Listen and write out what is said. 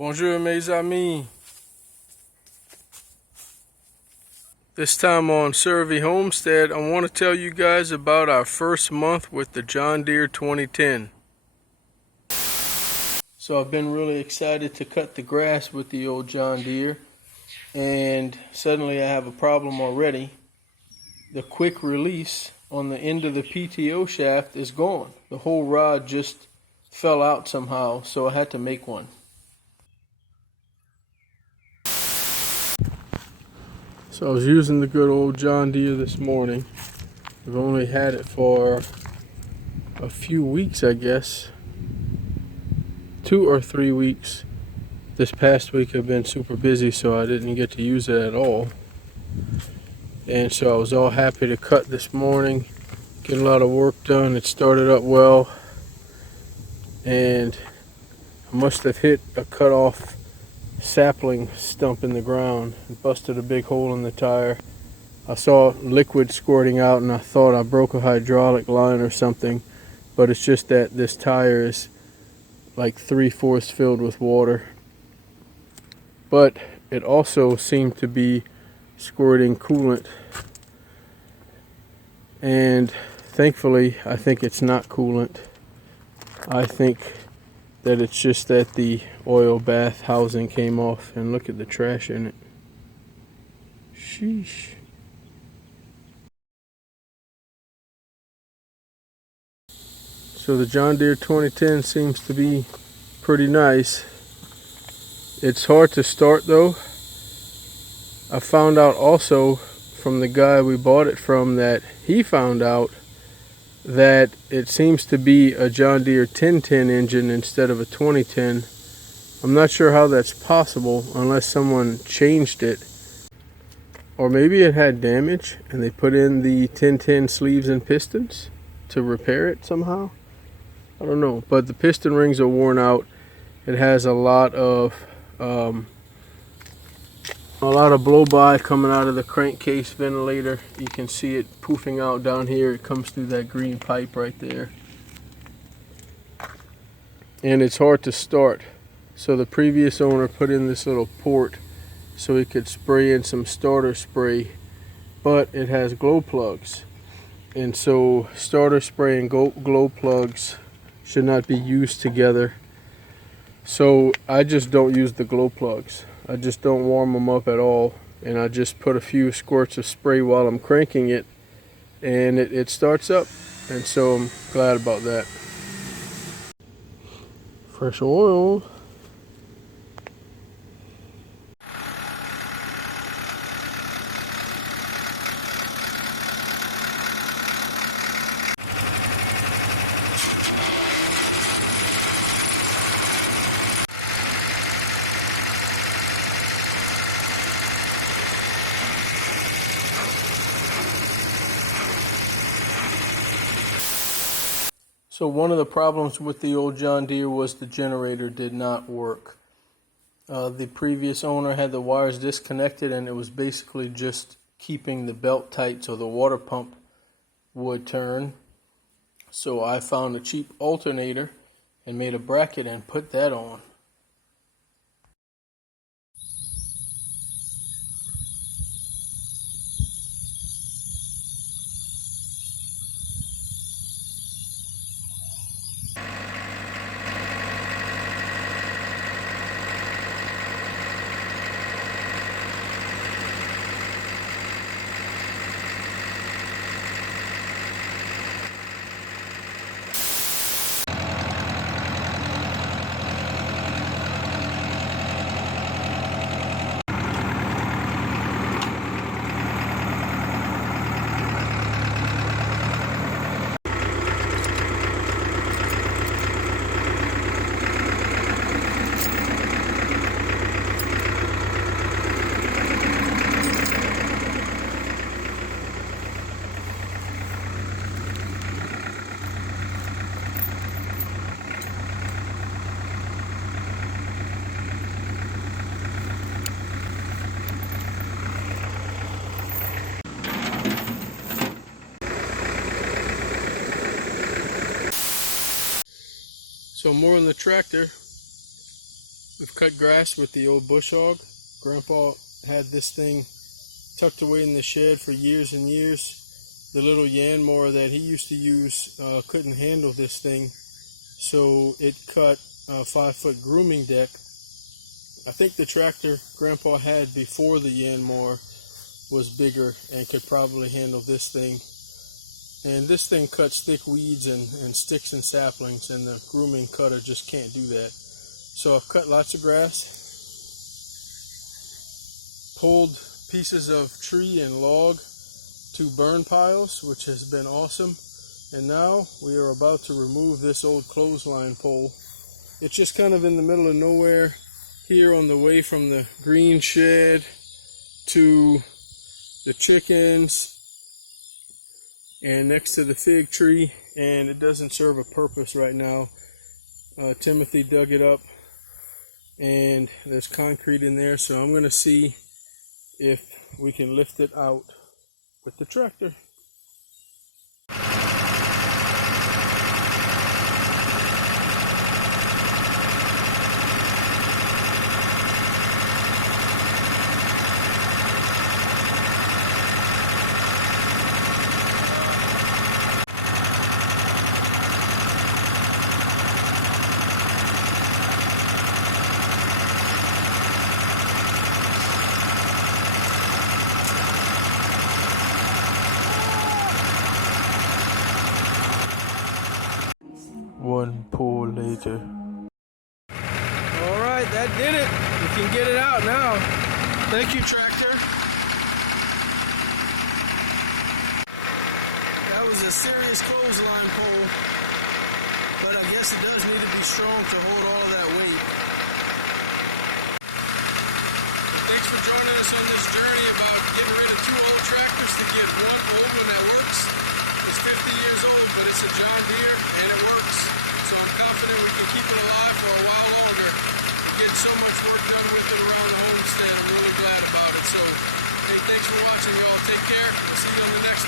Bonjour mes amis. This time on SERVi Homestead, I want to tell you guys about our first month with the John Deere 2010. So I've been really excited to cut the grass with the old John Deere, and suddenly I have a problem already. The quick release on the end of the PTO shaft is gone. The whole rod just fell out somehow, so I had to make one. So I was using the good old John Deere this morning. I've only had it for a few weeks, I guess. 2 or 3 weeks. This past week I've been super busy, so I didn't get to use it at all. And so I was all happy to cut this morning, get a lot of work done. It started up well, and I must have hit a cut off sapling stump in the ground and busted a big hole in the tire. I saw liquid squirting out and I thought I broke a hydraulic line or something, but it's just that this tire is like 3/4 filled with water. But it also seemed to be squirting coolant, and thankfully I think it's not coolant. I think that it's just that the oil bath housing came off, and look at the trash in it. Sheesh. So the John Deere 2010 seems to be pretty nice. It's hard to start though. I found out also from the guy we bought it from that he found out that it seems to be a John Deere 1010 engine instead of a 2010. I'm not sure how that's possible unless someone changed it, or maybe it had damage and they put in the 1010 sleeves and pistons to repair it somehow. I don't know, but the piston rings are worn out. It has a lot of blow-by coming out of the crankcase ventilator. You can see it poofing out down here. It comes through that green pipe right there. And it's hard to start. So the previous owner put in this little port so he could spray in some starter spray, but it has glow plugs. And so starter spray and glow plugs should not be used together. So I just don't use the glow plugs. I just don't warm them up at all, and I just put a few squirts of spray while I'm cranking it, and it starts up, and so I'm glad about that. Fresh oil. So one of the problems with the old John Deere was the generator did not work. The previous owner had the wires disconnected, and it was basically just keeping the belt tight so the water pump would turn. So I found a cheap alternator and made a bracket and put that on. So more on the tractor. We've cut grass with the old bush hog. Grandpa had this thing tucked away in the shed for years and years. The little Yan mower that he used to use couldn't handle this thing, so it cut a 5-foot grooming deck. I think the tractor Grandpa had before the Yan mower was bigger and could probably handle this thing. And this thing cuts thick weeds and sticks and saplings, and the grooming cutter just can't do that. So I've cut lots of grass, pulled pieces of tree and log to burn piles, which has been awesome. And now we are about to remove this old clothesline pole. It's just kind of in the middle of nowhere here on the way from the green shed to the chickens and next to the fig tree, and it doesn't serve a purpose right now. Timothy dug it up and there's concrete in there, so I'm going to see if we can lift it out with the tractor. One pull later. Alright, that did it. We can get it out now. Thank you, tractor. That was a serious clothesline pole, but I guess it does need to be strong to hold all that weight. But thanks for joining us on this journey about getting rid of 2 old tractors to get one old one that works. It's 50 years old, but it's a John Deere and it works. So I'm confident we can keep it alive for a while longer. We're getting so much work done with it around the homestead. I'm really glad about it. So, hey, thanks for watching, y'all. Take care. We'll see you on the next